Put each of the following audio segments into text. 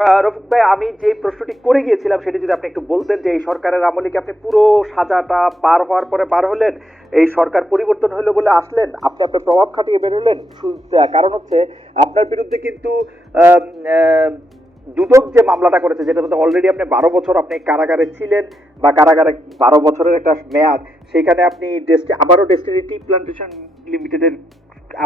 রফিক ভাই, আমি যে প্রশ্নটি করে গিয়েছিলাম সেটি যদি আপনি একটু বলতেন যে এই সরকারের আমলে কি আপনি পুরো সাজাটা পার হওয়ার পরে পার হলেন? এই সরকার পরিবর্তন হলো বলে আসলেন? আপনি আপনার প্রভাব খাটিয়ে বের হলেন? কারণ হচ্ছে আপনার বিরুদ্ধে কিন্তু দুদক যে মামলাটা করেছে যেটা মধ্যে অলরেডি আপনি বারো বছর আপনি কারাগারে ছিলেন বা কারাগারে বারো বছরের একটা মেয়াদ, সেখানে আপনি ডেস্টি আবারও ডেস্টিনি টি প্লান্টেশন লিমিটেডের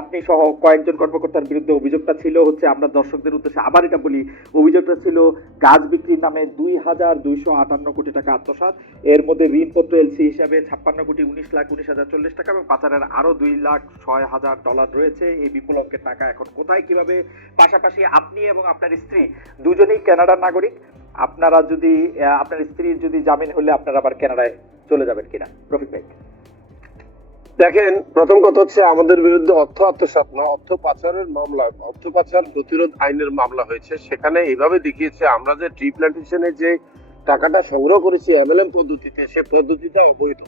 আপনি সহ কয়েকজন কর্মকর্তার বিরুদ্ধে অভিযোগটা ছিল হচ্ছে আমরা দর্শকদের উদ্দেশ্যে আবার এটা বলি, অভিযোগটা ছিল গাছ বিক্রির নামে দুই হাজার দুইশো আটান্ন কোটি টাকা আত্মসাৎ। এর মধ্যে ঋণপত্র এলসি হিসাবে ছাপ্পান্ন কোটি উনিশ লাখ উনিশ হাজার চল্লিশ টাকা এবং পাচারের আরও দুই লাখ ছয় হাজার ডলার রয়েছে। এই বিপুল অঙ্কের টাকা এখন কোথায়, কীভাবে? পাশাপাশি আপনি এবং আপনার স্ত্রী দুজনেই কানাডার নাগরিক। আপনারা যদি আপনার স্ত্রীর যদি জামিন হলে আপনারা আবার কানাডায় চলে যাবেন কিনা? রফিক ভাই। দেখেন, প্রথম কথা হচ্ছে আমাদের বিরুদ্ধে অর্থ আত্মসাত না অর্থ পাচারের মামলা, অর্থ পাচার প্রতিরোধ আইনের মামলা হয়েছে। সেখানে এইভাবে দেখিয়েছে, আমরা যে ট্রি প্ল্যান্টেশনে যে টাকাটা সংগ্রহ করেছি এমএলএম পদ্ধতিতে, সে পদ্ধতিটা অবৈধ।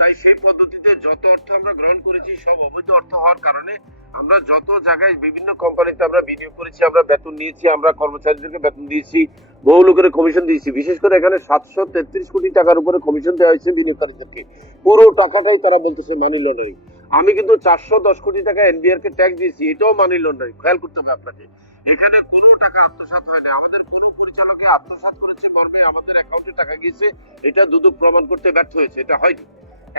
তাই সেই পদ্ধতিতে যত অর্থ আমরা গ্রহণ করেছি, সব অবৈধ অর্থ হওয়ার কারণে আমরা যত জায়গায় বিভিন্ন কোম্পানিতে আমরা বিনিয়োগ করেছি, আমরা বেতন নিয়েছি, আমরা কর্মচারীদেরকে বেতন দিয়েছি, বহু লোকের কমিশন দিয়েছি। বিশেষ করে এখানে সাতশো তেত্রিশ কোটি টাকার উপরে কমিশন দেওয়া হয়েছে বিনিয়োগকারীদেরকে পুরো টাকাটাই তারা বলতেছে মানি লন্ডারিং আমি কিন্তু চারশো দশ কোটি টাকা এনবিআর কে ট্যাক্স দিয়েছি, এটাও মানি লন্ডারিং খেয়াল করতে হবে আপনাকে। এখানে কোনো টাকা আত্মসাৎ হয় না। আমাদের কোনো পরিচালকে আত্মসাৎ করেছে মর্মে আমাদের অ্যাকাউন্টে টাকা গিয়েছে। এটা দুদক প্রমাণ করতে ব্যর্থ হয়েছে। এটা হয়নি।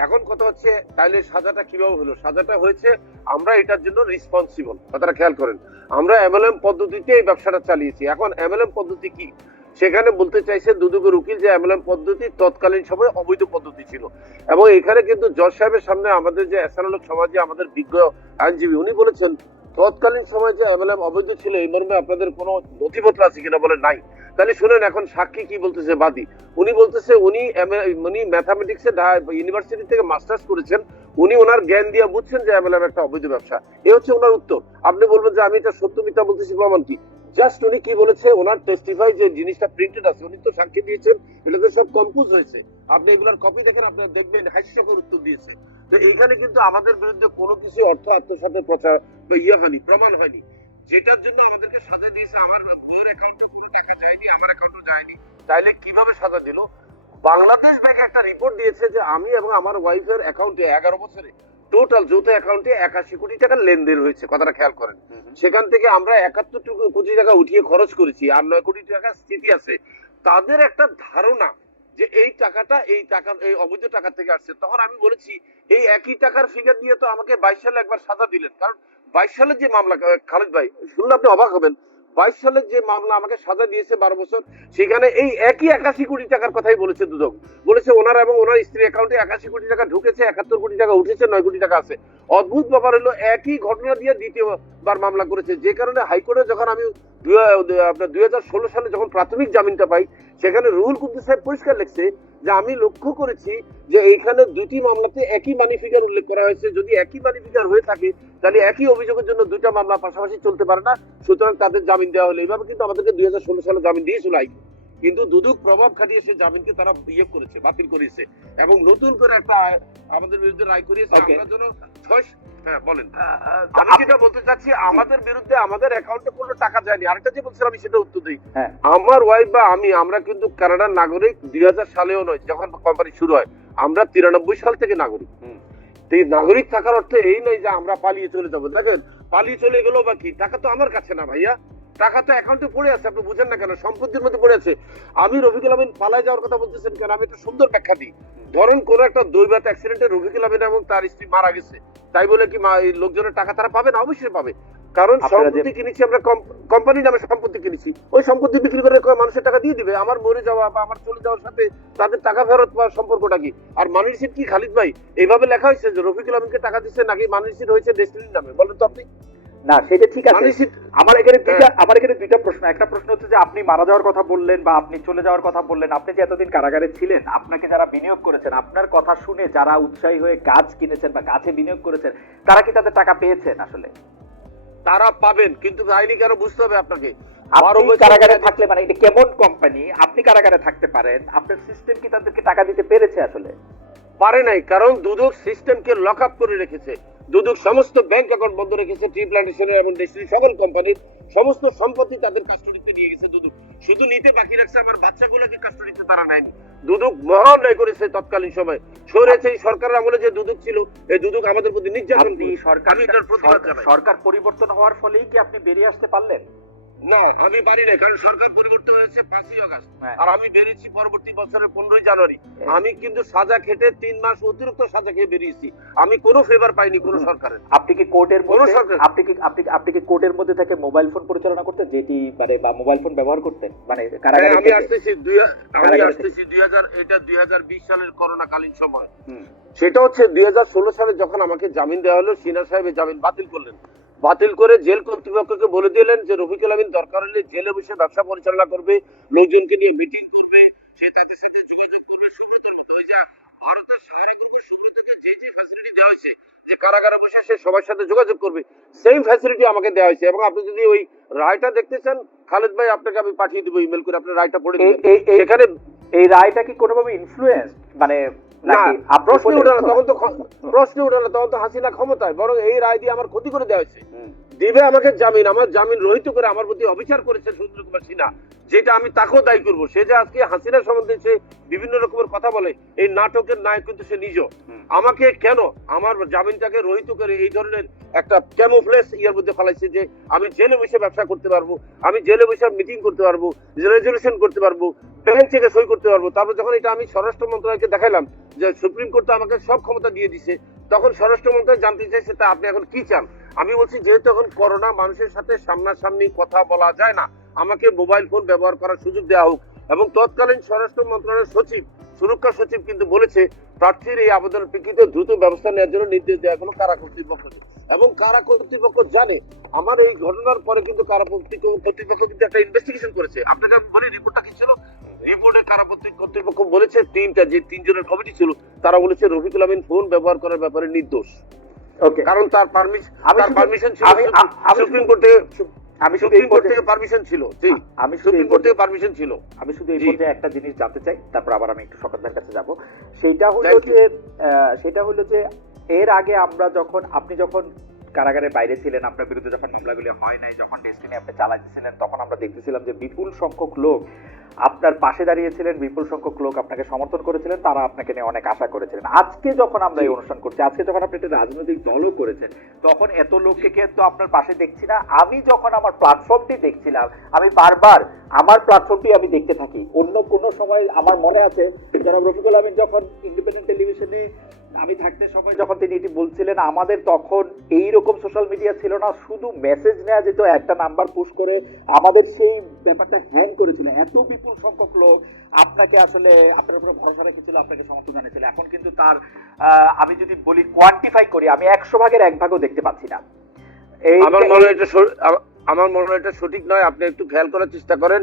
এখন কথা হচ্ছে তাইলে সাজাটা কীভাবে হলো? সাজাটা হয়েছে, আমরা এটার জন্য রিসপন্সিবল কথাটা খেয়াল করেন, আমরা এমএলএম পদ্ধতিতে এই ব্যবসাটা চালিয়েছি। এখন এমএলএম পদ্ধতি কি? সেখানে বলতে চাইছে দুদুকের উকিল যে এমএলএম পদ্ধতি তৎকালীন সময়ে অবৈধ পদ্ধতি ছিল। এবং এখানে কিন্তু জজ সাহেবের সামনে আমাদের যে এসানোলক সমাজে আমাদের বিজ্ঞ আইনজীবী, উনি বলেছেন তৎকালীন সময় যে এমএলএম অবৈধ ছিল, এই মর্মে আপনাদের কোনো নথিপত্র আছে কিনা বলে নাই। তাহলে শুনেন, এখন সাক্ষী কি বলতেছে বাদী? উনি বলতেছে, উনি উনি ম্যাথামেটিক্সে ইউনিভার্সিটি থেকে মাস্টার্স করেছেন। উনি ওনার জ্ঞান দিয়ে বুঝছেন যে এমএলএম একটা অবৈধ ব্যবসা। এ হচ্ছে ওনার উত্তর। আপনি বলবেন যে, আমি এটা সত্য মিথ্যা বলতেছি, প্রমাণ কি? জাস্ট উনি কি বলেছে, ওনার টেস্টিফাই যে জিনিসটা প্রিন্টেড আছে, উনি তো সাক্ষী দিয়েছেন, এটাতে সব কম্পোজ হয়েছে। আপনি এগুলোর কপি দেখেন আপনি দেখবেন, হাস্যকর উত্তর দিয়েছে তো এইখানে কিন্তু আমাদের বিরুদ্ধে কোনো কিছু অর্থ আত্মসাতের প্রচার বা ইয়ে হয়নি প্রমাণ হয়নি। যেটার জন্য আমাদেরকে সাজা দিয়েছে আমার বইয়ের অ্যাকাউন্টে কোনো টাকা যায়নি আমার অ্যাকাউন্টে যায়নি। তাইলে কীভাবে সাজা দিল? বাংলাদেশ ব্যাংক একটা রিপোর্ট দিয়েছে যে আমি এবং আমার ওয়াইফের অ্যাকাউন্টে এগারো বছরে টোটাল যৌথ অ্যাকাউন্টে একাশি কোটি টাকা লেনদেন হয়েছে কথাটা খেয়াল করেন। সেখান থেকে আমরা একাত্তর কোটি টাকা উঠিয়ে খরচ করেছি আর নয় কোটি টাকা স্থিতি আছে। তাদের একটা ধারণা যে এই টাকাটা, এই টাকা, এই অবৈধ টাকা থেকে আসছে। তখন আমি বলেছি, এই একই টাকার ফিগার দিয়ে তো আমাকে বাইশ সালে একবার সাজা দিলেন। কারণ বাইশ সালের যে মামলা খালেদ ভাই, শুনলে আপনি অবাক হবেন। বাইশ সালের যে মামলা আমাকে সাজা দিয়েছে বারো বছর, সেখানে এই একই একাশি কোটি টাকার কথাই বলেছে দুদক। বলেছে ওনার এবং ওনার স্ত্রী অ্যাকাউন্টে একাশি কোটি টাকা ঢুকেছে, একাত্তর কোটি টাকা উঠেছে, নয় কোটি টাকা আছে। অদ্ভুত ব্যাপার হলো, একই ঘটনা দিয়ে দ্বিতীয়বার মামলা করেছে। যে কারণে হাইকোর্টে যখন আমি আপনার দুই হাজার ষোলো সালে যখন প্রাথমিক জামিনটা পাই, সেখানে রুহুল কুদ্দুস সাহেব পরিষ্কার লিখছে যে আমি লক্ষ্য করেছি যে এইখানে দুটি মামলাতে একই মানি ফিগার উল্লেখ করা হয়েছে। যদি একই মানি ফিগার হয়ে থাকে, তাহলে একই অভিযোগের জন্য দুইটা মামলা পাশাপাশি চলতে পারে না। সুতরাং তাদের জামিন দেওয়া হলো। এইভাবে কিন্তু আমাদেরকে দুই হাজার ষোলো সালে জামিন দিয়েছিল হাইকোর্ট কিন্তু দুদক প্রভাব খাটিয়ে সে জামিনকে তারা ইয়ে করেছে বাতিল করেছে। এবং নতুন করে একটা আমাদের বিরুদ্ধে রায় করিয়েছে। আমরা যেন হ্যাঁ বলেন। আমি যেটা বলতে চাচ্ছি আমাদের বিরুদ্ধে আমাদের অ্যাকাউন্টে কোনো টাকা যায়নি। আরেকটা যে বলছিলাম আমি সেটা উত্তর দিই। হ্যাঁ। আমার ওয়াইফ বা আমি আমরা কিন্তু কানাডার নাগরিক দুই হাজার সালেও নয় যখন কোম্পানি শুরু হয় আমরা তিরানব্বই সাল থেকে নাগরিক। এই নাগরিক থাকার অর্থ এই নয় যে আমরা পালিয়ে চলে যাব। দেখেন পালিয়ে চলে গেলো বা কি? টাকা তো আমার কাছে না ভাইয়া। টাকা তো অ্যাকাউন্টে পড়ে আছে আপনি বুঝেন না কেন? সম্পত্তির মধ্যে পড়ে আছে। আমি রফিকুল আমিন পালায় যাওয়ার কথা বলতেছেন কেন? আমি একটা সুন্দর ব্যাখ্যা দিই। ধরুন কোন একটা দৈবাত অ্যাক্সিডেন্টে রফিকুল আমিন এবং তার স্ত্রী মারা গেছে। তাই বলে কি লোকজনের টাকা তারা পাবে না? অবশ্যই পাবে। কারণ সম্পত্তি কিনেছি আমরা কোম্পানি নামে সম্পত্তি কিনেছি। ওই সম্পত্তি বিক্রি করে মানুষের টাকা দিয়ে দিবে? আমার মরে যাওয়া বা আমার চলে যাওয়ার সাথে তাদের টাকা ফেরত পাওয়ার সম্পর্কটা কি? আর সিট কি খালিদ ভাই? এইভাবে লেখা হয়েছে যে রফিকুল আমিনকে টাকা দিচ্ছে নাকি সিট হয়েছে ডেস্টিনির নামে? বলেন তো আপনি। না সেটা ঠিক আছে। আমার এখানে দুইটা হ্যাঁ। আমার এখানে দুইটা প্রশ্ন। একটা প্রশ্ন হচ্ছে যে আপনি মারা যাওয়ার কথা বললেন বা আপনি চলে যাওয়ার কথা বললেন আপনি যে এতদিন কারাগারে ছিলেন আপনাকে যারা বিনিয়োগ করেছেন আপনার কথা শুনে যারা উৎসাহী হয়ে গাছ কিনেছেন বা গাছে বিনিয়োগ করেছেন তারা কি তাদের টাকা পেয়েছেন আসলে? তারা পাবেন কিন্তু আইনি কেন বুঝতে হবে আপনাকে? আপনি কারাগারে থাকলে মানে এটা কেমন কোম্পানি আপনি কারাগারে থাকতে পারেন। আপনার সিস্টেম কি তাদেরকে টাকা দিতে পেরেছে আসলে? পারে নাই কারণ দুদক সিস্টেমকে লক আপ করে রেখেছে। দুদক সমস্ত ব্যাংক অ্যাকাউন্ট বন্ধ রেখেছে ট্রি প্ল্যান্টেশনের এবং দেশের সকল কোম্পানির। সমস্ত সম্পত্তি তাদের কাস্টডিতে নিয়ে গেছে দুদক। শুধু নিতে বাকি রাখছে আমার বাচ্চাগুলোকে কাস্টডিতে তারা নেয়নি। দুদক মহা অন্যায় করেছে তৎকালীন সময়। সরেছে এই সরকারের আমলে যে দুদক ছিল এই দুদক আমাদের প্রতি নির্যাতন। সরকার সরকার পরিবর্তন হওয়ার ফলেই কি আপনি বেরিয়ে আসতে পারলেন? না আমি পারি না কারণ সরকার পরিবর্তন হয়েছে পাঁচই আগস্ট। হ্যাঁ। আর আমি বেরিয়েছি পরবর্তী বছরের পনেরোই জানুয়ারি। আমি কিন্তু সাজা খেটে তিন মাস অতিরিক্ত সাজা খেয়ে বেরিয়েছি। আমি কোনো ফেভার পাইনি কোনো সরকারের। আপনি কি কোর্টের কোনো সরকার- আপনি কি আপনি আপনি কি কোর্টের মধ্যে থেকে মোবাইল ফোন পরিচালনা করতেন? যেটি মানে বা মোবাইল ফোন ব্যবহার করতে মানে হ্যাঁ, কারাগারে আমি আসতেছি দুই আমি আসতেছি দুই হাজার এটা দুই হাজার বিশ সালের করোনা কালীন সময় সেটা হচ্ছে দুই হাজার ষোলো সালে যখন আমাকে জামিন দেওয়া হলো সিনা সাহেবের জামিন বাতিল করলেন। বাতিল করে জেল কর্তৃপক্ষকে বলে দিলেন যে রফিকুল আমিন দরকার হলে জেলে বসে ব্যবসা পরিচালনা করবে লোকজনকে নিয়ে মিটিং করবে সে তাদের সাথে যোগাযোগ করবে সুব্রতর মতো। ওই যে ভারতের সাহারা গ্রুপের সুব্রতকে যে যে ফ্যাসিলিটি দেওয়া হয়েছে যে কারাগারে বসে সে সবার সাথে যোগাযোগ করবে সেম ফ্যাসিলিটি আমাকে দেওয়া হয়েছে। এবং আপনি যদি ওই রায়টা দেখতে চান খালেদ ভাই আপনাকে আমি পাঠিয়ে দেবো ইমেল করে আপনার রায়টা পড়ে এই দিবেন। এই- রায়টা কি কোনোভাবে ইনফ্লুয়েন্স মানে প্রশ্ন বলেন? উঠে না তখন তো প্রশ্ন উঠে তখন তো হাসিনা ক্ষমতায় বরং এই রায় দিয়ে আমার ক্ষতি করে দেওয়া হয়েছে। দিবে আমাকে জামিন আমার জামিন রহিত করে আমার প্রতি অবিচার করেছে সুন্দর কুমার সিনহা যেটা আমি তাকেও দায়ী করব। সে যে আজকে হাসিনা সম্বন্ধে সে বিভিন্ন রকমের কথা বলে এই নাটকের নায়ক কিন্তু সে নিজ আমাকে কেন আমার জামিনটাকে রহিত করে এই ধরনের একটা ক্যামোফ্লেস ইয়ার মধ্যে ফেলাইছে যে আমি জেলে বসে ব্যবসা করতে পারব আমি জেলে বসে মিটিং করতে পারব রেজলিউশন করতে পারব ব্যাংক থেকে সই করতে পারব। তারপর যখন এটা আমি স্বরাষ্ট্র মন্ত্রণালয়কে দেখাইলাম যে সুপ্রিম কোর্ট আমাকে সব ক্ষমতা দিয়ে দিছে, তখন স্বরাষ্ট্র মন্ত্রণালয় জানতে চাইছে, তা আপনি এখন কি চান? আমি বলছি, যেহেতু এখন করোনা, মানুষের সাথে সামনাসামনি কথা বলা যায় না, আমাকে মোবাইল ফোন ব্যবহার করার সুযোগ দেওয়া হোক। এবং তৎকালীন স্বরাষ্ট্র মন্ত্রণালয়ের সচিব সুরক্ষা সচিব কিন্তু বলেছে প্রার্থীর এই আবেদনের প্রেক্ষিতে দ্রুত ব্যবস্থা নেওয়ার জন্য নির্দেশ দেওয়া হলো কারা কর্তৃপক্ষকে এবং কারা কর্তৃপক্ষ জানে আমার এই ঘটনার পরে কিন্তু কারা কর্তৃপক্ষ কিন্তু একটা ইনভেস্টিগেশন করেছে। আপনাকে আমি বলি রিপোর্টটা কি ছিল? রিপোর্টে কারা কর্তৃপক্ষ বলেছে তিনটা যে তিনজনের কমিটি ছিল তারা বলেছে রফিকুল আমিন ফোন ব্যবহার করার ব্যাপারে নির্দোষ। কারণ তার পারমিশন তার পারমিশন ছিল সুপ্রিম কোর্টে আমি শুধু এই কোর্ট থেকে পারমিশন ছিল জি। আমি শুধু এই কোর্ট থেকে পারমিশন ছিল। আমি শুধু এই পর্যায়ে একটা জিনিস জানতে চাই তারপর আবার আমি একটু সকালদার কাছে যাব। সেটা হলো যে আহ, সেটা হলো যে এর আগে আমরা যখন আপনি যখন কারাগারের বাইরে ছিলেন আপনার বিরুদ্ধে যখন মামলাগুলি হয় নাই যখন ডেস্টিনি আপনি চালাচ্ছিলেন তখন আমরা দেখতেছিলাম যে বিপুল সংখ্যক লোক আপনার পাশে দাঁড়িয়েছিলেন বিপুল সংখ্যক লোক আপনাকে সমর্থন করেছিলেন তারা আপনাকে নিয়ে অনেক আশা করেছিলেন। আজকে যখন আমরা এই অনুষ্ঠান করছি আজকে যখন আপনি একটা রাজনৈতিক দলও করেছেন তখন এত লোককে কিন্তু আপনার পাশে দেখছি না। আমি যখন আমার প্ল্যাটফর্মটি দেখছিলাম আমি বারবার আমার প্ল্যাটফর্মটি আমি দেখতে থাকি। অন্য কোনো সময় আমার মনে আছে জনাব রফিকুল আমিন যখন ইন্ডিপেন্ডেন্ট টেলিভিশনে আমি থাকতে সময় যখন তিনি এটি বলছিলেন আমাদের তখন এই রকম সোশ্যাল মিডিয়া ছিল না। শুধু মেসেজ নেওয়া যেত একটা নাম্বার পুশ করে আমাদের সেই ব্যাপারটা হ্যাং করেছিল। এত বিপুল সংখ্যক লোক আপনাকে আসলে আপনার উপরে ভরসা রেখেছিল আপনাকে সমর্থন জানিয়েছিল। এখন কিন্তু তার আহ, আমি যদি বলি কোয়ান্টিফাই করি আমি একশো ভাগের এক ভাগও দেখতে পাচ্ছি না। আমার মনে হয় আমার মনে হয় এটা সঠিক নয়। আপনি একটু খেয়াল করার চেষ্টা করেন।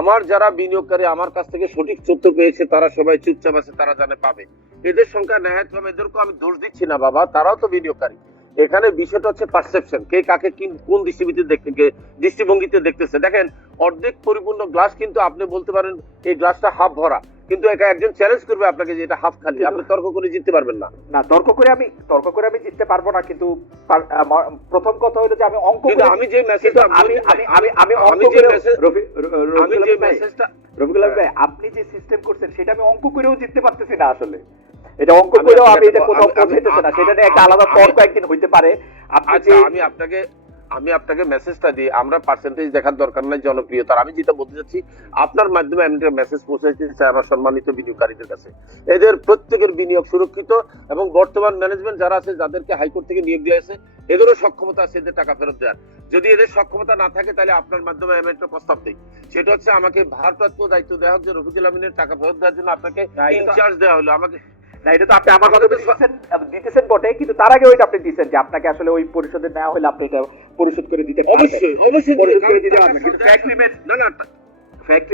আমার যারা বিনিয়োগকারী, আমার কাছ থেকে সঠিক তথ্য পেয়েছে, তারা সবাই চুপচাপ আছে, তারা জানে পাবে। এদের সংখ্যা নেহাত কম এদেরকেও আমি দোষ দিচ্ছি না বাবা, তারাও তো বিনিয়োগকারী। এখানে বিষয়টা হচ্ছে পারসেপশন কে কাকে কোন দৃষ্টিভঙ্গিতে দেখতে দৃষ্টিভঙ্গিতে দেখতেছে। দেখেন, অর্ধেক পরিপূর্ণ গ্লাস কিন্তু আপনি বলতে পারেন, এই গ্লাসটা হাফ ভরা। কিন্তু একা একজন চ্যালেঞ্জ করবে আপনাকে যে এটা হাফ খালি। আপনি তর্ক করে জিততে পারবেন না। না তর্ক করে আমি তর্ক করে আমি জিততে পারব না কিন্তু প্রথম কথা হলো যে আমি অঙ্ক কিন্তু করে- আমি যে মেসেজটা আমি আমি আমি আমি অঙ্ক করেও- রফি- আমি যে মেসেজটা রফিকুল ভাই আপনি যে সিস্টেম করছেন সেটা আমি অঙ্ক করেও জিততে পারতেছি না আসলে। এটা অঙ্ক করেও আমি এটা কোথাও আমি- না সেটা নিয়ে একটা আলাদা তর্ক একদিন হইতে পারে। আপনি আচ্ছা আমি আপনাকে আমি আপনাকে মেসেজটা দিই আমরা পার্সেন্টেজ দেখার দরকার নাই জনপ্রিয়তার। আমি যেটা বলতে চাচ্ছি আপনার মাধ্যমে আমি একটা মেসেজ পৌঁছাইতে চাই আমার সম্মানিত বিনিয়োগকারীদের কাছে। এদের প্রত্যেকের বিনিয়োগ সুরক্ষিত এবং বর্তমান ম্যানেজমেন্ট যারা আছে যাদেরকে হাইকোর্ট থেকে নিয়োগ দেওয়া হয়েছে এদেরও সক্ষমতা আছে এদের টাকা ফেরত দেওয়ার। যদি এদের সক্ষমতা না থাকে তাহলে আপনার মাধ্যমে আমি একটা প্রস্তাব দিই। সেটা হচ্ছে আমাকে ভারপ্রাপ্ত দায়িত্ব দেওয়া হোক যে রফিকুল আমিনের টাকা ফেরত দেওয়ার জন্য আপনাকে ইনচার্জ দেওয়া হলো। আমাকে না এটা তো আপনি আমার মাধ্যমে তো- দিতেছেন দিতেছেন বটে কিন্তু তার আগে ওইটা আপনি দিচ্ছেন যে আপনাকে আসলে ওই পরিশোধে নেওয়া হলে আপনি এটা পরিশোধ করে দিতে পারবেন। অবশ্যই অবশ্যই পরিশোধ করে দিতে পারবেন। কিন্তু না না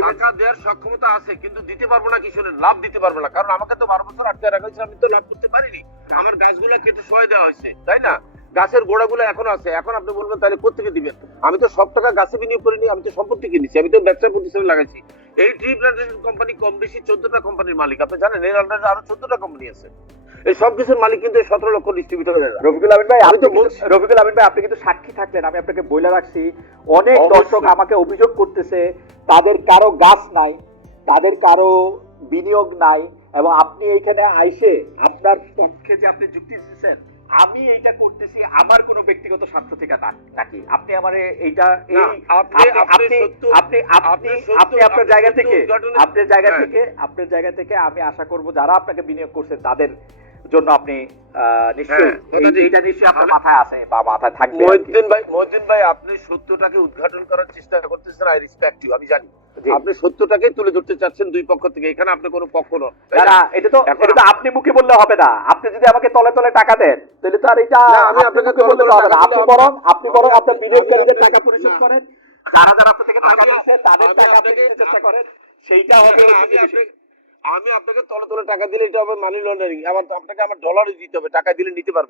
টাকা দেওয়ার সক্ষমতা আছে কিন্তু দিতে পারব না কি শুনেন? লাভ দিতে পারব না কারণ আমাকে তো বারো বছর আটকে রাখা হয়েছে আমি তো লাভ করতে পারিনি। আমার গাছগুলো কেটে সহায় দেওয়া হয়েছে তাই না? গাছের গোড়াগুলো এখনও আছে এখন আপনি বলবেন তাহলে কোথেকে দিবেন? আমি তো সব টাকা গাছে বিনিয়োগ করিনি আমি তো সম্পত্তি কিনেছি আমি তো ব্যবসা প্রতিষ্ঠানে লাগাইছি। এই ট্রি প্ল্যান্টেশন কোম্পানি কম বেশি চোদ্দটা কোম্পানির মালিক। আপনি জানেন এর আন্ডারে আরও চোদ্দটা কোম্পানি আছে। এই সব কিছুর মালিক কিন্তু সতেরো লক্ষ ডিস্ট্রিবিউটর রফিকুল আমিন ভাই আমি তো। রফিকুল আমিন ভাই আপনি কিন্তু সাক্ষী থাকলেন। আমি আপনাকে বলে রাখছি অনেক দর্শক আমাকে অভিযোগ করতেছে তাদের কারও গাছ নাই তাদের কারও বিনিয়োগ নাই এবং আপনি এইখানে আইসে আপনার পক্ষে যে আপনি যুক্তি দিচ্ছেন আমি এইটা করতেছি আমার কোনো ব্যক্তিগত স্বার্থ থেকে না নাকি আপনি আমার এইটা আপনি- আপনি আপনি আপনি আপনার জায়গা থেকে আপনার জায়গা। থেকে আপনার জায়গা থেকে আমি আশা করব যারা আপনাকে বিনিয়োগ করছে তাদের জন্য আপনি নিশ্চয়ই হ্যাঁ। এইটা নিশ্চয়ই আপনার মাথায় আছে বা মাথায় থাকবে মহিউদ্দিন ভাই মহিউদ্দিন ভাই আপনি সত্যটাকে উদ্ঘাটন করার চেষ্টা করতেছেন আই রেসপেক্ট ইউ আমি জানি। আপনি সত্যটাকে তুলে ধরতে চাচ্ছেন দুই পক্ষ থেকে এখানে আপনি কোনো পক্ষ নন না এটা তো এটা তো আপনি মুখে বললে হবে না। আপনি যদি আমাকে তলে তলে টাকা দেন তাহলে তো আর এটা আমি আপনাকে তলে বললে তলে হবে না। আপনি বরং আপনি- বরং আপনার বিনিয়োগকারীদের টাকা পরিশোধ করেন। যারা যারা আপনার থেকে টাকা নিচ্ছে তাদের টাকা আপনি চেষ্টা করেন। সেইটা হবে হচ্ছে আমি আপনাকে তলে তলে টাকা দিলে এটা হবে মানি লন্ডারিং আবার আপনাকে আমার ডলারে দিতে হবে, টাকা দিলে নিতে পারবেন।